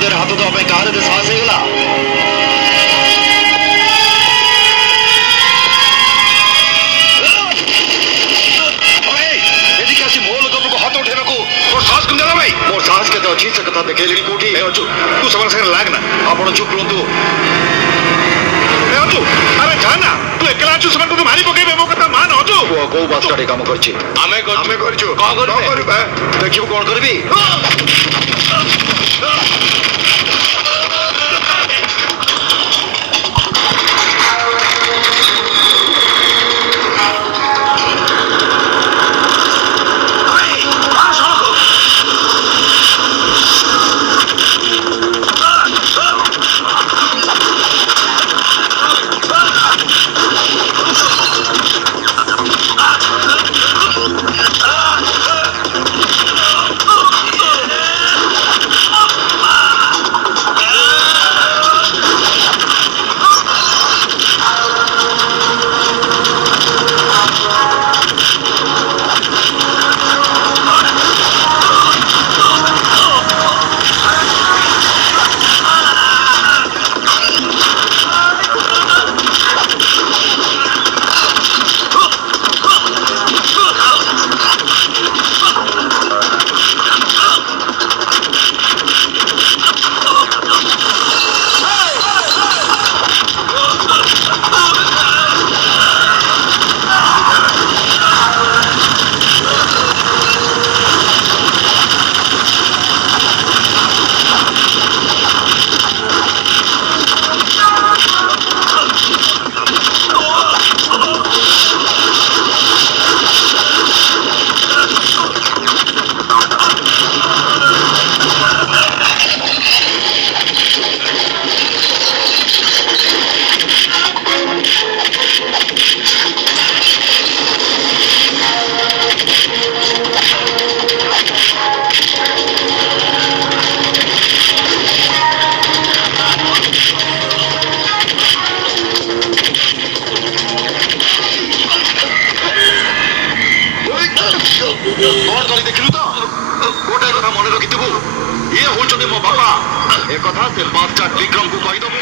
ବିପଦରେ ହାତ ଦେବା ପାଇଁ କାହାର ଏତେ ସାହସ ହେଇଗଲା? ଏଠିକି ଆସି ମୋ ଲୋକଙ୍କୁ ହାତ ଉଠେଇବାକୁ ମୋର ସାହସ କେମିତି ହେଲା ଭାଇ? ମୋର ସାହସ କେତେ ଅଛି ସେ କଥା ଦେଖେଇଲିଣି। କୋଉଠି ଅଛୁ ତୁ? ସେମାନଙ୍କ ସାଙ୍ଗରେ ଲାଗ ନା। ଆପଣ ଚୁପ୍ ରୁହନ୍ତୁ। ଅଛୁ ଆରେ ଯା ନା, ତୁ ଏକଲା ଅଛୁ, ସେମାନଙ୍କୁ ମାରି ପକେଇବେ। ମୋ କଥା ମାନ ଅଛୁ। ପୁଅ କୋଉ ବାସ୍ତାଟେ କାମ କରିଛି? ଆମେ କରିଛୁ। କଣ କରିବୁ? ଦେଖିବୁ କଣ କରିବି। କଣ କରି ଦେଖିଲୁ ତ? ଗୋଟାଏ କଥା ମନେ ରଖିଥିବୁ, ଇଏ ହଉଛନ୍ତି ମୋ ବାପା। ଏ କଥା ସେ ବାଦଶାହ ବିକ୍ରମକୁ କହିଦବୁ।